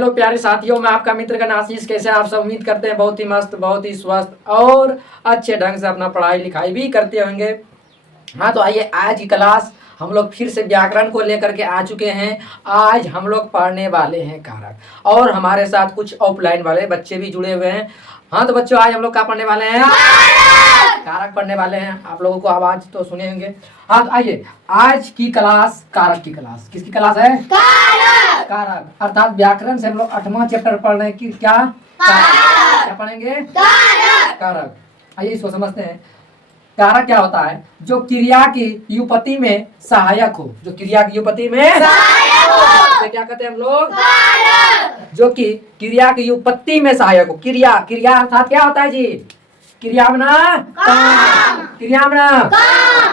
Hello प्यारे साथियों, मैं आपका मित्रगण आशीष। कैसे आप सब? उम्मीद करते हैं बहुत ही मस्त, बहुत ही स्वस्थ और अच्छे ढंग से अपना पढ़ाई लिखाई भी करते होंगे। हाँ, तो आइए आज की क्लास हम लोग फिर से व्याकरण को लेकर के आ चुके हैं। आज हम लोग पढ़ने वाले हैं कारक, और हमारे साथ कुछ ऑफलाइन वाले बच्चे भी जुड़े हुए हैं। हाँ तो बच्चों, आज हम लोग क्या पढ़ने वाले हैं? कारक पढ़ने वाले हैं। आप लोगों को आवाज तो सुने होंगे। हाँ तो आइए, आज की क्लास कारक की क्लास। किसकी क्लास है? कारक। कारक अर्थात व्याकरण से हम लोग 8वां चैप्टर पढ़ रहे हैं कि क्या? कारक। क्या पढ़ेंगे? कारक। कारक। आइए इसको समझते हैं। कारक क्या होता है? जो क्रिया की युपति में सहायक हो। जो क्रिया की युपति में सहायक हो, क्या कहते हैं हम लोग? कारक। जो कि क्रिया की युपत्ति में सहायक हो। क्रिया अर्थात क्या होता है जी? क्रियामना काम। क्रियामना काम।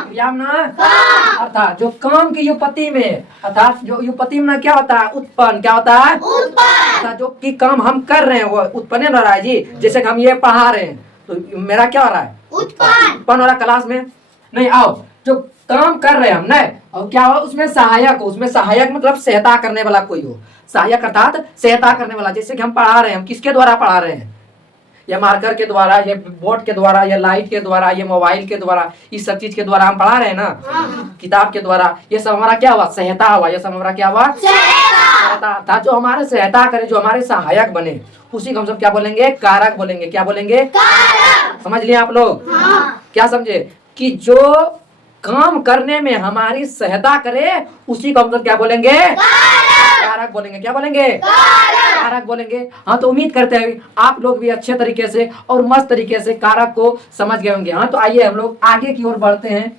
क्रियामना काम अर्थात जो काम की युपत्ति में, अर्थात जो युपत्ति में क्या होता है? उत्पन्न। क्या होता है? उत्पन्न। जो कि काम हम कर रहे हैं वो उत्पन्न हो रहा है जी। जैसे हम ये पढ़ा रहे हैं तो मेरा क्या हो रहा है? उत्पन्न हो रहा क्लास में। नहीं, आओ, जो काम कर रहे हैं हम नहीं, और क्या हो उसमें सहायक हो। उसमें सहायक मतलब सहायता करने वाला कोई हो। सहायक अर्थात सहायता करने वाला। जैसे कि हम पढ़ा रहे हैं, हम किसके द्वारा पढ़ा रहे हैं? या मार्कर के द्वारा, या बोर्ड के द्वारा, या लाइट के द्वारा, या मोबाइल के द्वारा, इस सब चीज के द्वारा हम पढ़ा रहे हैं ना। किताब के द्वारा। ये सब हमारा क्या हुआ? सहायता हुआ। ये सब हमारा क्या हुआ? सहायता अर्थात जो हमारे सहायता करे, जो हमारे सहायक बने, उसी को हम सब क्या बोलेंगे? कारक बोलेंगे। क्या बोलेंगे? कारक। समझ लिया आप लोग? क्या समझे? कि जो काम करने में हमारी सहायता करे उसी को हम सब क्या बोलेंगे? कारक बोलेंगे। क्या बोलेंगे? कारक बोलेंगे। हाँ तो उम्मीद करते हैं आप लोग भी अच्छे तरीके से और मस्त तरीके से कारक को समझ गए होंगे। हाँ तो आइए हम लोग आगे की ओर बढ़ते हैं।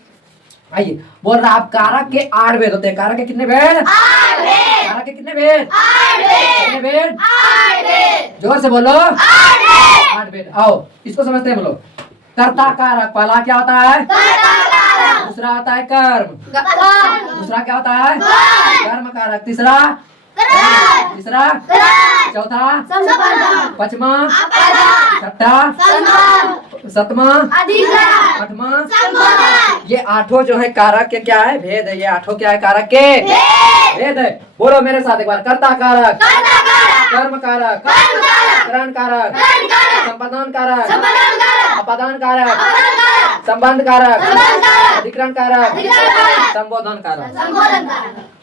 आइए, बोल रहा आप कारक के 8 भेद होते हैं। कारक के कितने भेद? 8 भेद। कारक के कितने भेद? 8 भेद। कितने भेद? 8 भेद। जोर से बोलो। 8 भेद। 8 भेद। आओ इसको समझते हैं। बोलो। कर्ता कारक पहला क्या होता है? दूसरा होता है कर्म। दूसरा क्या होता है? कर्म कारक। तीसरा चौथा पांचवा छठा सातवां आठवां। ये 8 जो है कारक के क्या है? भेद है। ये 8 क्या है? कारक के भेद है। बोलो मेरे साथ एक बार। कर्ता कारक, कर्म कारक, करण कारक, संपादन कारक, अपादान कारक, संबंध कारक, अधिकरण कारक, संबोधन कारक।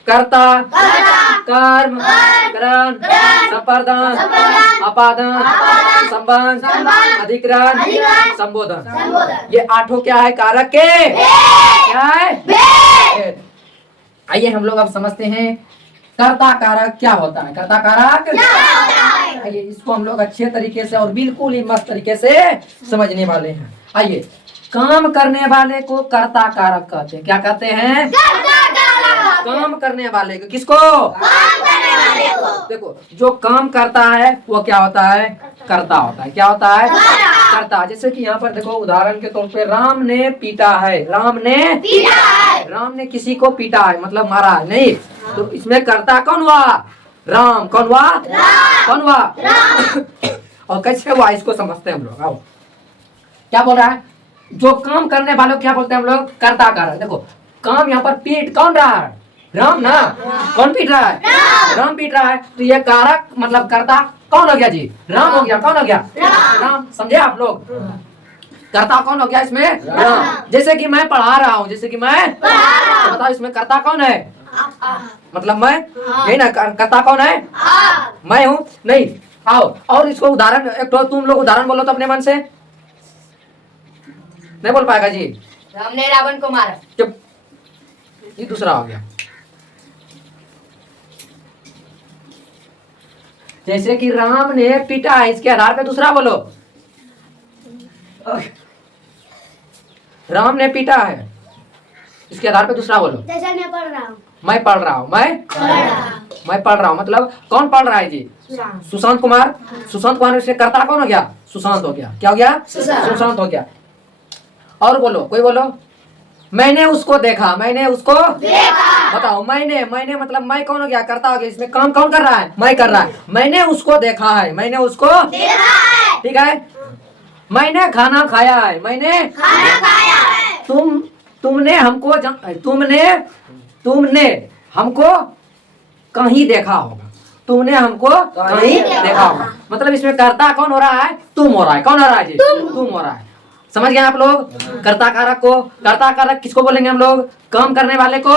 कर्ता, कर्म, करण, संपादन, अपादान, संबंध, अधिकरण, संबोधन। ये 8 क्या है? कारक के क्या है? भेद। आइए हम लोग अब समझते हैं कर्ता कारक क्या होता है। कर्ता कारक क्या होता है? आइए इसको हम लोग अच्छे तरीके से और बिल्कुल ही मस्त तरीके से समझने वाले हैं। आइए, काम करने वाले को कर्ता कारक कहते हैं। क्या कहते हैं? काम करने वाले को। किसको? काम करने वाले को। देखो, जो काम करता है वो क्या होता है? कर्ता होता है। क्या होता है? कर्ता। जैसे कि यहाँ पर देखो, उदाहरण के तौर पे राम ने पीटा है। राम ने किसी को पीटा है, मतलब मारा है। नहीं, तो इसमें कर्ता कौन हुआ? राम। कौन हुआ? कौन हुआ? और कैसे हुआ इसको समझते हैं हम लोग। आओ, क्या बोल रहा है? जो काम करने वाले को क्या बोलते हैं हम लोग? कर्ता कारक। देखो, काम यहाँ पर पीट कौन रहा है? राम ना। कौन पीट रहा है? राम पीट रहा है। तो ये कारक मतलब कर्ता कौन हो गया जी? राम हो गया। कौन हो गया? राम। समझे आप लोग? कर्ता कौन हो गया इसमें? राम। जैसे कि मैं पढ़ा रहा हूँ, जैसे कि मैं तो बताओ इसमें कर्ता कौन है? मतलब मैं। यही ना, कर्ता कौन है? मैं हूँ। नहीं, आओ और इसको उदाहरण, एक तो तुम लोग उदाहरण बोलो तो अपने मन से। नहीं बोल पाएगा जी। राम ने रावण को मारा। चुप। ये दूसरा हो गया। जैसे कि राम ने पीटा है, इसके आधार पे दूसरा बोलो। राम ने पीटा है, इसके आधार पे दूसरा बोलो। जैसे मैं पढ़ रहा हूँ। मैं पढ़ रहा हूँ। मैं पढ़ रहा हूँ मतलब कौन पढ़ रहा है जी? सुशांत कुमार। सुशांत कुमार से कर्ता कौन हो गया? सुशांत हो गया। क्या हो गया? सुशांत हो गया। और बोलो, कोई बोलो। मैंने उसको देखा। मैंने उसको देखा। बताओ, मैंने मतलब मैं कौन हो गया? कर्ता हो गया। इसमें काम कौन कर रहा है? मैं कर रहा है। मैंने उसको देखा है। मैंने उसको देखा है। ठीक है। मैंने खाना खाया है। मैंने खाना खाया है। तुमने हमको कहीं देखा होगा। तुमने हमको कहीं देखा होगा। मतलब इसमें कर्ता कौन हो रहा है? तुम हो रहा है। कौन हो रहा है जी? तुम हो रहा है। समझ गए आप लोग? कर्ता कारक को, कर्ता कारक किसको बोलेंगे हम लोग? काम करने वाले को।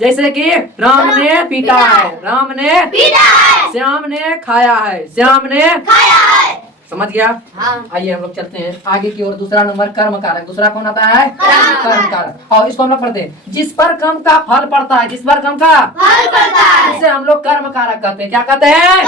जैसे कि राम ने पीटा है, राम ने पीटा है, श्याम ने खाया है, श्याम ने खाया है। समझ गया? हाँ। आइए हम लोग चलते हैं आगे की ओर। दूसरा नंबर कर्म कारक। दूसरा कौन आता है? कर्म कारक। और इसको हम लोग पढ़ते हैं, जिस पर कर्म का फल पड़ता है, जिस पर कर्म का फल पड़ता है, इसे हम लोग कर्म कारक कहते हैं। क्या कहते हैं?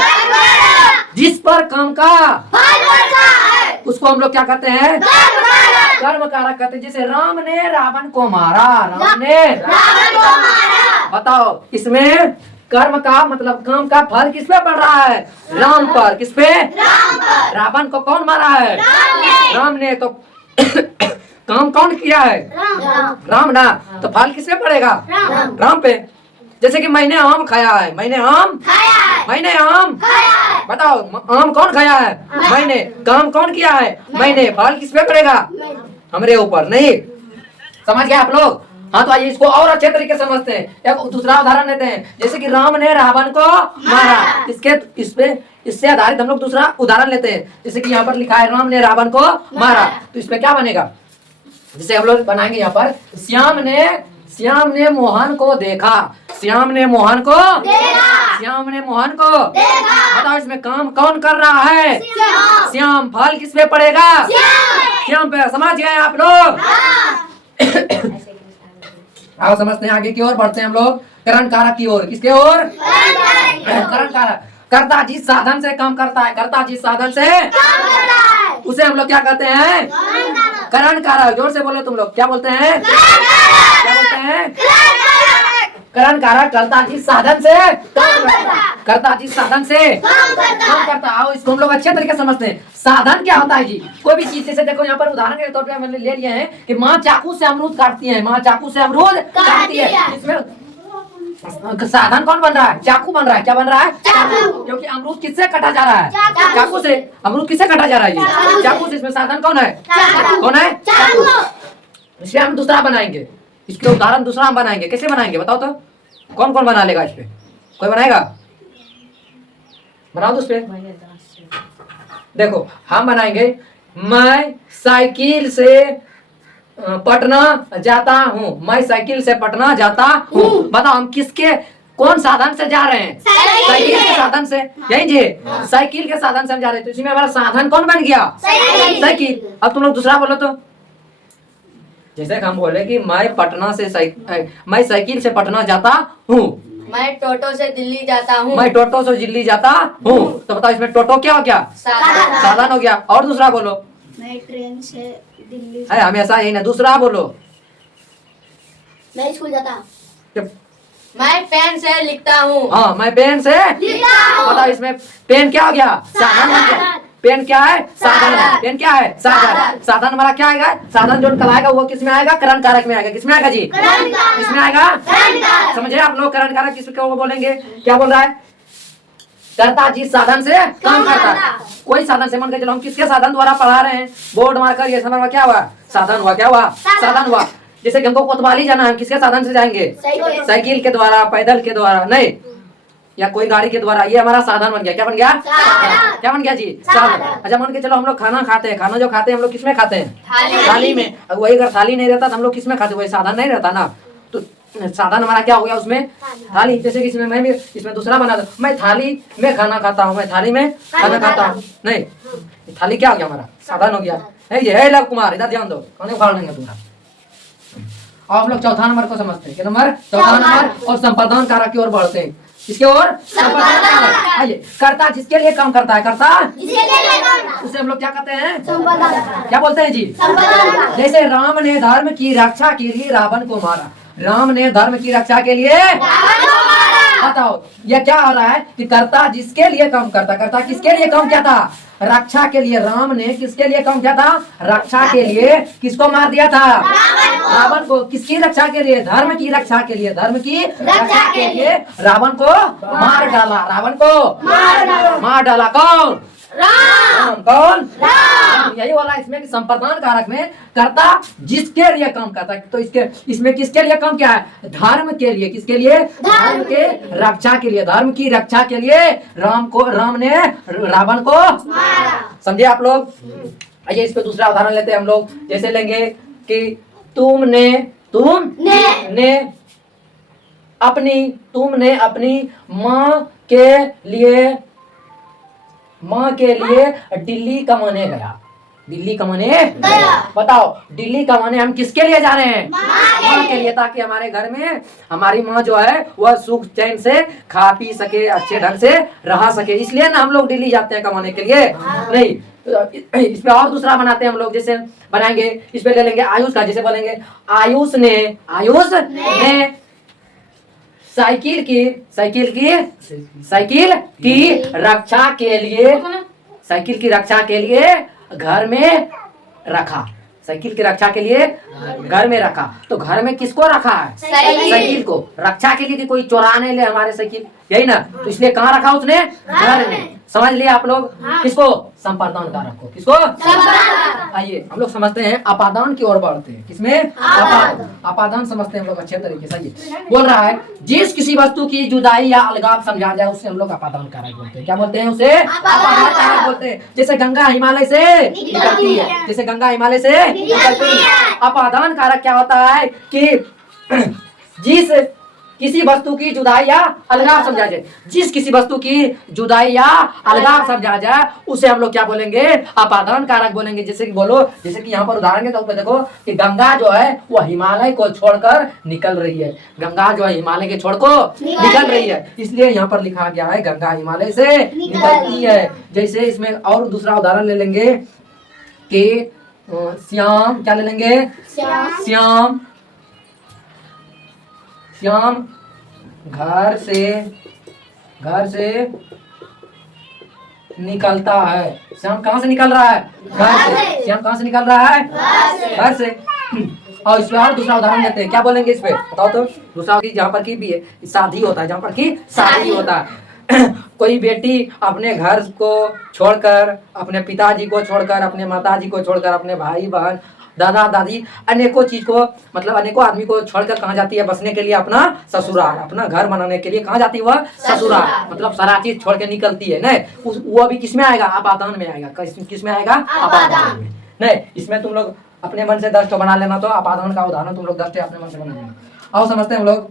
जिस पर कर्म का फल पड़ता है उसको हम लोग क्या कहते हैं? कर्म कारक कहते हैं। जैसे राम ने रावण को मारा, राम ने रावण को मारा। बताओ इसमें कर्म का मतलब काम का फल किस पे पड़ रहा है? राम पर। किस पे? राम पर। रावण को कौन मारा है? राम ने। तो काम कौन किया है? राम ना। तो फल किस पे पड़ेगा? राम पे। जैसे कि मैंने आम खाया है, मैंने आम खाया है, मैंने आम खाया है। बताओ आम कौन खाया है? मैंने। काम कौन किया है? मैंने। फल किस पे पड़ेगा? हमरे ऊपर। नहीं समझ गए आप लोग? हाँ तो आइए इसको और अच्छे तरीके से समझते हैं। एक दूसरा उदाहरण लेते हैं, जैसे कि राम ने रावण को मारा। इससे आधारित हम लोग दूसरा उदाहरण लेते हैं। जैसे कि यहाँ पर लिखा है राम ने रावण को मारा, तो इसमें क्या बनेगा? जैसे हम लोग बनाएंगे यहाँ पर, श्याम ने मोहन को देखा, श्याम ने मोहन को देखा, श्याम ने मोहन को देखा। बताओ इसमें काम कौन कर रहा है? श्याम। फल किस पे पड़ेगा? श्याम पे। समझ गए आप लोग? आओ समझते हैं, आगे की ओर बढ़ते हैं हम लोग करण कारक की ओर। किसके ओर? करण कारक। कर्ता जिस साधन से काम करता है, कर्ता जिस साधन से उसे हम लोग क्या कहते हैं? करण कारक। जोर से बोलो तुम लोग, क्या बोलते हैं? क्या बोलते हैं? करण कारक। कर्ता जिस साधन से कर्ता जिस साधन से काम करता। आओ इसको हम लोग अच्छे तरीके से समझते हैं। साधन क्या होता है जी? कोई भी चीज, जैसे देखो यहाँ पर उदाहरण के तौर पे मैंने ले लिए हैं कि माँ चाकू से अमरूद काटती है, माँ चाकू से अमरूद काटती है। इसमें साधन कौन बन रहा है? चाकू बन रहा है। क्या बन रहा है? चाकू। क्योंकि अमरूद किससे काटा जा रहा है? चाकू से। अमरूद किससे काटा जा रहा है? चाकू से। इसमें साधन कौन है? कौन है? चाकू। इसलिए हम दूसरा बनाएंगे, इसके उदाहरण दूसरा हम बनाएंगे। कैसे बनाएंगे बताओ तो? कौन कौन बना लेगा इस पे? कोई बनाएगा? बनाओ तो उस पे। देखो हम बनाएंगे, मैं साइकिल से पटना जाता हूँ, मैं साइकिल से पटना जाता हूँ। बताओ हम किसके कौन साधन से जा रहे हैं? साइकिल के साधन से। यही जी, साइकिल के साधन से हम जा रहे हैं। तो इसमें हमारा साधन कौन बन गया? साइकिल। अब तुम लोग दूसरा बोलो तो। जैसे हम बोले कि मैं साइकिल से पटना जाता हूँ, मैं टोटो से दिल्ली जाता हूँ, मैं टोटो से दिल्ली जाता हूँ। तो बताओ इसमें टोटो क्या हो गया? साधन हो गया। और दूसरा बोलो। मैं ट्रेन से दिल्ली है हमेशा यही ना। दूसरा बोलो। मैं स्कूल जाता हूँ। मैं पेन से लिखता हूँ। हाँ मैं पेन से बताओ इसमें पेन क्या हो गया? साधन बन गया। पेन क्या है? साधन। पेन क्या है? साधन। साधन हमारा क्या आएगा? साधन जो निकलाएगा वो किसमें आएगा? करण कारक में आएगा। किसमें आएगा जी? किसमें आएगा? समझे आप लोग? करण कारक किसको बोलेंगे? क्या बोल रहा है? कर्ता जिस साधन से काम करता है। कोई साधन से, मान के चलो हम किसके साधन द्वारा पढ़ा रहे हैं, बोर्ड मार्कर ये समझ में क्या हुआ? साधन हुआ। क्या हुआ? साधन हुआ। जैसे कि हमको कोतवाली जाना है, हम किसके साधन से जाएंगे? साइकिल के द्वारा, पैदल के द्वारा नहीं, या कोई गाड़ी के द्वारा। ये हमारा साधन बन गया। क्या बन गया? क्या बन गया जी? साधन। अच्छा मान के चलो हम लोग खाना खाते हैं, खाना जो खाते हैं हम लोग किसमें खाते हैं? थाली में। अब वही अगर थाली नहीं रहता तो हम लोग किसमें खाते? वही साधन नहीं रहता ना। तो साधन हमारा क्या हो गया उसमें? थाली। जैसे कि इसमें मैं भी इसमें दूसरा बना दो, मैं थाली में खाना खाता हूँ, मैं थाली में खाना खाता हूँ। नहीं, थाली क्या हो गया? हमारा साधन हो गया। ये लव कुमार इधर ध्यान दो, कौन उखाड़ लेंगे तुम्हारा। और हम लोग चौथा नंबर को समझते हैं। क्या नंबर? चौथा नंबर। और संपादन कारक की ओर बढ़ते हैं। इसके ओर संपादन कारक। आइए, कर्ता जिसके लिए काम करता है, कर्ता उसे हम लोग क्या कहते हैं? क्या बोलते हैं जी? जैसे राम ने धर्म की रक्षा के लिए रावण को मारा, राम ने धर्म की रक्षा के लिए बताओ ये क्या हो रहा है कि कर्ता जिसके लिए काम करता, कर्ता किसके लिए काम किया था? रक्षा के लिए। राम ने किसके लिए काम किया था? रक्षा के लिए। किसको मार दिया था? रावण को। किसकी रक्षा के लिए? धर्म की रक्षा के लिए। धर्म की रक्षा के लिए रावण को मार डाला। रावण को मार डाला। कौन? राम। कौन? राम। यही वाला इसमें कि संप्रदान कारक में कर्ता जिसके लिए काम करता है, तो इसके इसमें किसके लिए काम क्या है? धर्म के लिए। किसके लिए? धर्म के रक्षा के लिए। धर्म की रक्षा के लिए राम ने रावण को मारा। समझे आप लोग? आइए इस पे दूसरा उदाहरण लेते हैं हम लोग। जैसे लेंगे कि तुमने अपनी माँ के लिए दिल्ली कमाने गया। दिल्ली कमाने गया। बताओ, दिल्ली कमाने हम किसके लिए जा रहे हैं? माँ के लिए, ताकि हमारे घर में हमारी माँ जो है वह सुख चैन से खा पी सके, अच्छे ढंग से रह सके। इसलिए ना हम लोग दिल्ली जाते हैं कमाने के लिए। नहीं, इस पे और दूसरा बनाते हैं हम लोग। जैसे बनाएंगे, इस पे ले लेंगे आयुष का। जैसे बोलेंगे आयुष ने साइकिल की रक्षा के लिए घर में रखा। साइकिल की रक्षा के लिए घर में रखा। तो घर में किसको रखा है? साइकिल को। रक्षा के लिए कि कोई चुराने ले हमारे साइकिल, यही ना। तो इसलिए कहाँ रखा उसने? घर में। समझ लिया आप लोग? किसको? संपादान कारक को। किसको? आइए हम लोग समझते हैं, अपादान की ओर बढ़ते हैं। किसमें? अपादान समझते हैं हम लोग अच्छे तरीके से। ये बोल रहा है जिस किसी वस्तु की जुदाई या अलगाव समझा जाए उसे हम लोग अपादान कारक बोलते हैं। क्या बोलते हैं? उसे अपादान कारक बोलते हैं। जैसे गंगा हिमालय से निकलती है। जैसे गंगा हिमालय से निकलती है। अपादान कारक क्या होता है कि जिस किसी वस्तु की जुदाई या अलगाव समझा जाए, जिस किसी वस्तु की जुदाई या अलगाव समझा जाए उसे हम लोग क्या बोलेंगे? अपादान कारक बोलेंगे। जैसे कि बोलो, जैसे कि यहाँ पर उदाहरण के तौर पर देखो कि गंगा जो है वह हिमालय को छोड़कर निकल रही है। गंगा जो है हिमालय के छोड़ को निकल रही है, इसलिए यहाँ पर लिखा गया है गंगा हिमालय से निकलती है। जैसे इसमें और दूसरा उदाहरण ले लेंगे कि श्याम, क्या ले लेंगे? श्याम घर से निकलता है। श्याम कहाँ से निकल रहा है? घर से। श्याम कहाँ से निकल रहा है? घर से। और इस पे और दूसरा उदाहरण देते हैं। क्या बोलेंगे इस पे? बताओ तो। दूसरा की जहाँ पर की भी शादी होता है, जहाँ पर की शादी होता है। कोई बेटी अपने घर को छोड़कर, अपने पिताजी को छोड़कर, अपने माताजी को छोड़कर, अपने भाई बहन, दादा दादी, अनेकों चीज को, मतलब अनेकों आदमी को छोड़कर कहाँ जाती है? बसने के लिए अपना ससुराल, अपना घर बनाने के लिए कहाँ जाती है? वह ससुराल। मतलब सारा चीज छोड़ के निकलती है। नहीं, वो अभी किसमें आएगा? अपादान में आएगा। किसमें आएगा? अपादान में। नहीं, इसमें तुम लोग अपने मन से 10 बना लेना। तो अपादान का उदाहरण तुम लोग 10 अपने मन से बना लेना। और समझते हैं हम लोग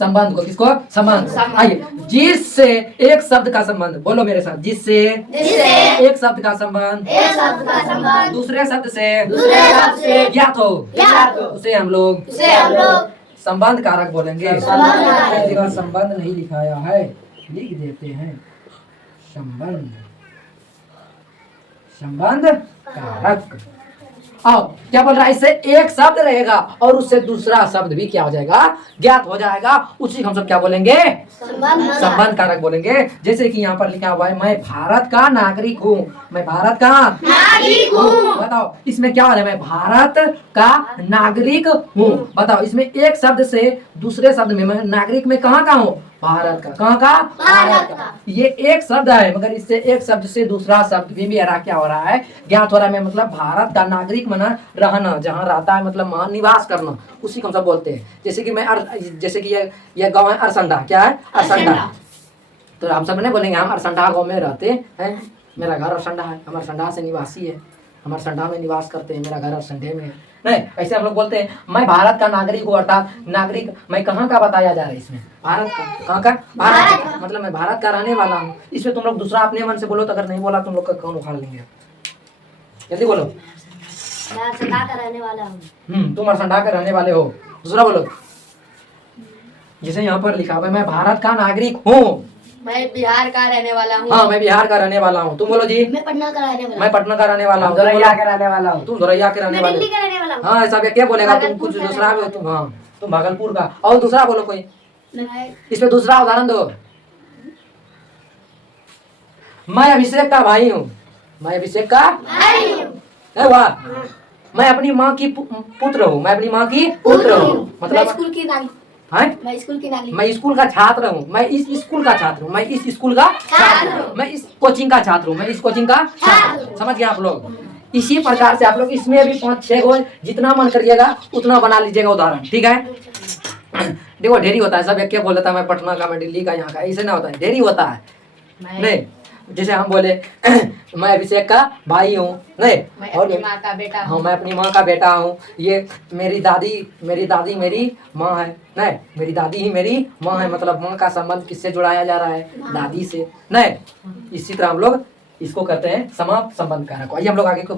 संबंध को। किसको? संबंध। आइए, जिससे एक शब्द का संबंध, बोलो मेरे साथ, जिससे एक शब्द का संबंध दूसरे शब्द से ज्ञात हो उसे हम लोग संबंध कारक बोलेंगे। संबंध नहीं लिखाया है, लिख देते हैं संबंध कारक। आओ, क्या बोल रहा है? इससे एक शब्द रहेगा और उससे दूसरा शब्द भी क्या हो जाएगा? ज्ञात हो जाएगा। उसी को हम सब क्या बोलेंगे? संबंध कारक बोलेंगे। जैसे कि यहाँ पर लिखा हुआ है मैं भारत का नागरिक हूँ। मैं भारत का नागरिक हूँ। बताओ इसमें क्या हो रहा है? मैं भारत का नागरिक हूँ। बताओ इसमें एक शब्द से दूसरे शब्द में, मैं नागरिक में कहाँ का हूँ? भारत का। कहाँ का? भारत का। ये एक शब्द है, मगर इससे एक शब्द से दूसरा शब्द भी मेरा क्या हो रहा है? ज्ञात हो रहा है। मतलब भारत का नागरिक मना रहना, जहाँ रहता है, मतलब वहाँ निवास करना, उसी को हम सब बोलते हैं। जैसे कि जैसे कि ये गांव है अरसंडा। क्या है? अरसंडा। तो हम सब नहीं बोलेंगे हम अरसंडा गाँव में रहते हैं, मेरा घर अरसंडा है, हम अरसंडा से निवासी है, हम अरसंडा में निवास करते हैं, मेरा घर अरसंडे में है। नहीं, ऐसे हम लोग बोलते हैं मैं भारत का नागरिक हूँ। अर्थात नागरिक मैं कहाँ का बताया जा रहा है इसमें? भारत का। कहाँ का? भारत का। मतलब मैं भारत का रहने वाला हूँ। इसमें तुम लोग दूसरा अपने मन से बोलो, तो अगर नहीं बोला तुम लोग का कौन उखाड़ लेंगे? जल्दी बोलो। मैं अरसंडा का रहने वाला हूँ। तुम अरसंडा के रहने वाले हो। दूसरा बोलो। जैसे यहाँ पर लिखा हुआ है मैं भारत का नागरिक हूँ। मैं बिहार का रहने वाला हूँ। हाँ, मैं बिहार का रहने वाला हूँ। तुम बोलो जी। मैं पटना का रहने वाला हूँ। मैं पटना का रहने वाला हूँ। धोरैया के रहने वाला हूँ। तुम धोरैया के रहने वाले। दिल्ली का रहने वाला हूँ। हाँ, ऐसा क्या बोलेगा? तुम कुछ दूसरा भी हो तुम। हाँ, तुम भागलपुर का। और दूसरा बोलो कोई। इस पे दूसरा उदाहरण दो। मैं अभिषेक का भाई हूँ। मैं अभिषेक का भाई हूँ। वाह। मैं अपनी माँ की पुत्र हूँ। मैं अपनी माँ की पुत्र हूँ। मतलब स्कूल की नागरिक। मैं स्कूल की नागरिक। मैं स्कूल का छात्र हूँ। मैं इस स्कूल का छात्र हूँ। मैं इस स्कूल का छात्र हूँ। मैं इस कोचिंग का छात्र हूँ। मैं इस कोचिंग का छात्र। समझ गए आप लोग? इसी प्रकार से आप लोग इसमें भी 5-6 गो जितना मन करिएगा उतना बना लीजिएगा उदाहरण, ठीक है। देखो ढेरी होता है, सब एक बोल देता है मैं पटना का, मैं दिल्ली का, यहाँ का, ऐसे ना होता है, ढेरी होता है नहीं। जैसे हम बोले मैं अभिषेक का भाई हूँ, नहीं, और माँ का बेटा हाँ मैं अपनी माँ का बेटा हूँ, ये मेरी दादी मेरी माँ है, नहीं, मेरी दादी ही मेरी माँ है, मतलब माँ का संबंध किससे जुड़ाया जा रहा है, दादी से, नहीं। इसी तरह हम लोग इसको करते हैं समाप्त संबंध कारक को। आइए हम लोग आगे की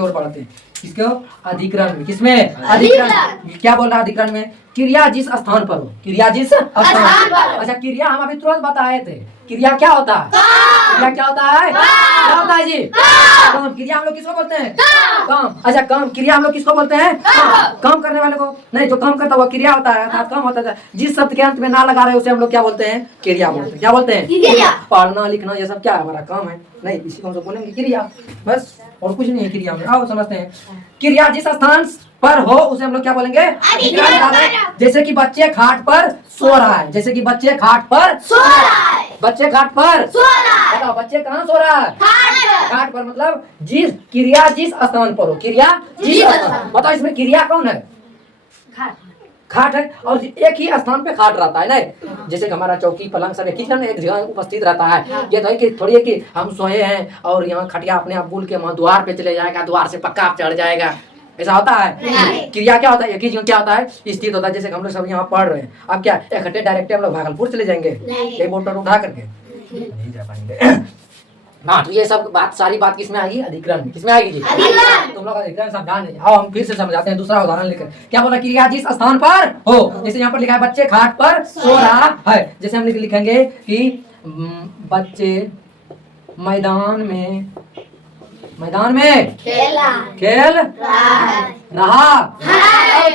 ओर बढ़ते हैं। किसको? अधिकरण में। किसमें? अधिकरण। क्या बोल रहा है अधिकरण में? क्रिया जिस स्थान पर हो, क्रिया जिस स्थान पर। अच्छा क्रिया हम अभी तुरंत बताए थे, क्रिया क्या होता है? क्रिया क्या होता है? क्या होता है जी? काम। क्रिया हम लोग किसको बोलते हैं? काम। अच्छा काम, क्रिया हम लोग किसको बोलते हैं? काम करने वाले को, नहीं, जो काम करता हुआ क्रिया होता है अर्थात काम होता है। जिस शब्द के अंत में ना लगा रहे उसे हम लोग क्या बोलते हैं? क्रिया बोलते हैं। क्या बोलते हैं? पढ़ना लिखना ये सब क्या है? हमारा काम है, नहीं, इसी को हम लोग बोलेंगे क्रिया, बस, और कुछ नहीं है क्रिया में। आओ समझते हैं। क्रिया जिस स्थान पर हो उसे हम लोग क्या बोलेंगे? जैसे कि बच्चे खाट पर सो रहा है, जैसे कि बच्चे खाट पर सो रहा है, बच्चे खाट पर सो रहा है। बताओ बच्चे कहाँ सो रहा है? खाट पर। मतलब जिस क्रिया जिस स्थान पर हो, क्रिया जिस स्थान। बताओ इसमें क्रिया कौन है? खाट है, और एक ही स्थान पे खाट रहता है, नहीं। जैसे कि हमारा चौकी पलंग सब एक जगह उपस्थित रहता है। ये तो है कि थोड़ी है कि हम सोए हैं और यहाँ खटिया अपने आप बुल के वहाँ द्वार पे चले जाएगा, द्वार से पक्का आप चढ़ जाएगा, ऐसा होता है? क्रिया क्या होता है? एक ही जगह क्या होता है? स्थित होता है। जैसे हम लोग सब यहाँ पढ़ रहे हैं, अब क्या इकट्ठे डायरेक्ट हम लोग भागलपुर चले जाएंगे एक बोतल उठा करके? नहीं जा पाएंगे। हाँ, तो ये सब बात, सारी बात किसमें आएगी? अधिकरण में। किसमें आएगी जी? तुम लोग अधिकरण सब जान नहीं। आओ हम फिर से समझाते हैं दूसरा उदाहरण लेकर। क्या बोला? क्रिया जिस स्थान पर हो, जैसे यहाँ पर लिखा है बच्चे खाट पर सो रहा है। जैसे हम लिखेंगे कि बच्चे मैदान में खेल रहा। अब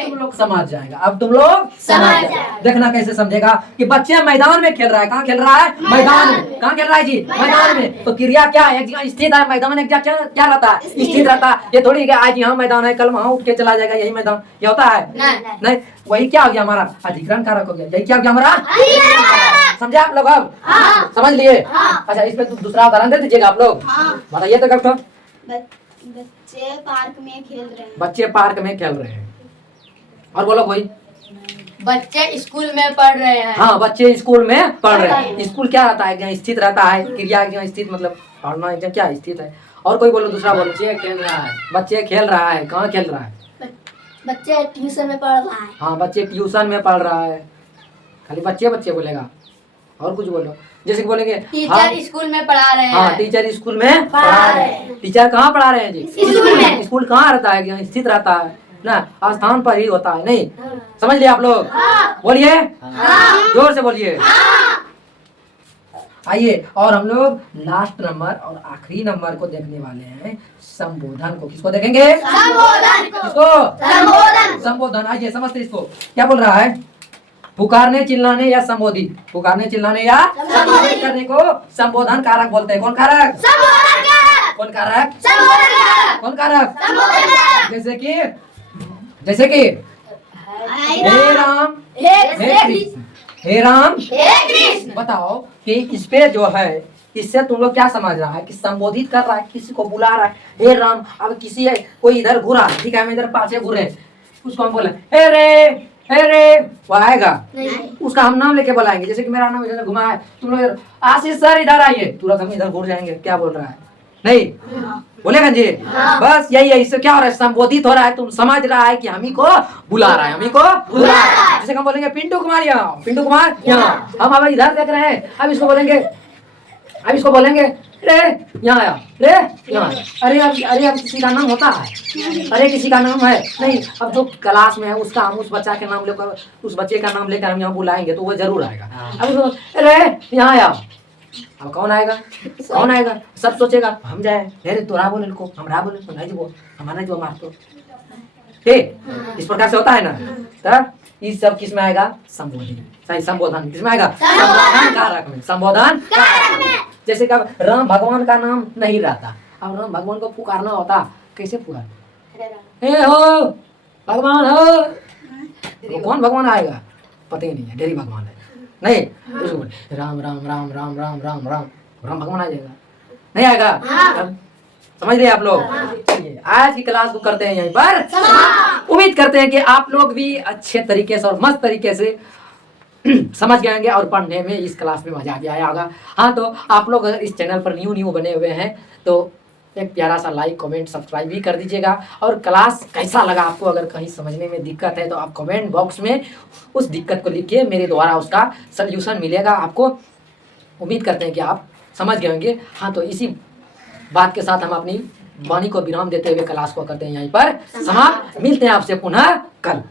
तुम लोग समझ जाएगा, अब तुम लोग समझ जाएगा। देखना कैसे समझेगा कि बच्चे मैदान में खेल रहा है। कहाँ खेल रहा है? मैदान में। कहाँ खेल रहा है जी? मैदान में। तो क्रिया क्या है? एक जगह स्थित है, मैदान एक जगह क्या रहता है? स्थित रहता है। ये थोड़ी है आज यहाँ मैदान है कल वहाँ उठ के चला जाएगा, यही मैदान, ये होता है? नहीं। वही क्या हो गया? हमारा अधिकरण कारक हो गया। यही क्या हो गया हमारा? समझे आप लोग? अब समझ लिए? अच्छा इसमें दूसरा उदाहरण दे दीजिएगा आप लोग। बताइए तो कब? बच्चे पार्क में खेल रहे हैं। बच्चे पार्क में खेल रहे हैं। और बोलो कोई? बच्चे स्कूल में पढ़ रहे हैं। हाँ, बच्चे स्कूल में पढ़ रहे हैं। स्कूल क्या रहता है? स्थित रहता है। क्रिया स्थित मतलब पढ़ना क्या स्थित है। और कोई बोलो, दूसरा बोलो। बच्चे खेल रहा है। बच्चे खेल रहा है। कहाँ खेल रहा है? बच्चे ट्यूशन में पढ़ रहा है। हाँ, बच्चे ट्यूशन में पढ़ रहा है। खाली बच्चे बच्चे बोलेगा, और कुछ बोलो। जैसे कि बोलेंगे टीचर स्कूल में पढ़ा रहे हैं। हाँ, टीचर स्कूल में पढ़ा रहे हैं। टीचर कहाँ पढ़ा रहे हैं जी? स्कूल में। स्कूल कहाँ रहता है? स्थित रहता है ना, स्थान पर ही होता है, नहीं? समझ लिया आप लोग? बोलिए, जोर से बोलिए। आइए और हम लोग लास्ट नंबर और आखिरी नंबर को देखने वाले हैं, संबोधन को। किसको देखेंगे? संबोधन को। किसको? संबोधन। आइए समझते इसको। क्या बोल रहा है? पुकारने चिल्लाने या संबोधित, पुकारने चिल्लाने या संबोधित करने को संबोधन कारक बोलते हैं। कौन कारक? संबोधन कारक। कौन कारक? संबोधन कारक। कौन कारक? संबोधन कारक। जैसे कि हे राम हे राम। बताओ कि इस पे जो है, इससे तुम लोग क्या समझ रहा है कि संबोधित कर रहा है, किसी को बुला रहा है, हे राम। अब किसी कोई इधर घूरा, ठीक है, हम इधर पाछे घूरे, उसको हम बोले हे रे, वो आएगा, उसका हम नाम लेके बुलाएंगे। जैसे कि मेरा नाम इधर घुमा है, तुम लोग आशीष सर इधर आइए, तुरंत हम इधर घूर जाएंगे। क्या बोल रहा है? नहीं बोलेगा जी? बस यही है। इससे क्या हो रहा है? संबोधित हो रहा है। तुम समझ रहा है कि हमी को बुला रहा है, हमी को बुला रहा है। जैसे हम बोलेंगे पिंटू कुमार यहाँ, पिंटू कुमार यहाँ, हम अब इधर देख रहे हैं, अब इसको बोलेंगे रे यहाँ आया, रे यहाँ। अरे अब किसी का नाम होता है? अरे किसी का नाम है नहीं। अब जो क्लास में है उसका हम उस बच्चा के नाम लेकर, उस बच्चे का नाम लेकर हम यहाँ बुलाएंगे तो वो जरूर आएगा। अब अरे यहाँ आया, अब कौन आएगा? सब सोचेगा हम जाए, अरे तोरा बोले को, हमरा बोले को, नहीं वो हमारा जो मार तो, ठीक इस प्रकार से होता है ना। तब इस सब किस में आएगा? संबोधन। सही, संबोधन किस में आएगा? संबोधन कारक में। संबोधन कारक में। जैसे कि राम भगवान का नाम नहीं रहता, अब राम भगवान को पुकारना होता, कैसे पुकार? हे हो भगवान हो, वो कौन भगवान आएगा? पता ही नहीं है, डेरी भगवान है, नहीं। राम राम राम राम राम राम राम, राम भगवान आ जाएगा? नहीं आएगा? समझ रहे आप लोग? चलिए चलिए आज की क्लास को करते हैं यहीं पर उम्मीद करते हैं कि आप लोग भी अच्छे तरीके से और मस्त तरीके से समझ गए होंगे और पढ़ने में इस क्लास में मजा भी आया होगा। हाँ, तो आप लोग अगर इस चैनल पर न्यू बने हुए हैं तो एक प्यारा सा लाइक कमेंट सब्सक्राइब भी कर दीजिएगा। और क्लास कैसा लगा आपको, अगर कहीं समझने में दिक्कत है तो आप कमेंट बॉक्स में उस दिक्कत को लिखिए, मेरे द्वारा उसका सल्यूशन मिलेगा आपको। उम्मीद करते हैं कि आप समझ गए होंगे। हाँ, तो इसी बात के साथ हम अपनी वाणी को विराम देते हुए क्लास को करते हैं यहीं पर समाप्त। मिलते हैं आपसे पुनः कल।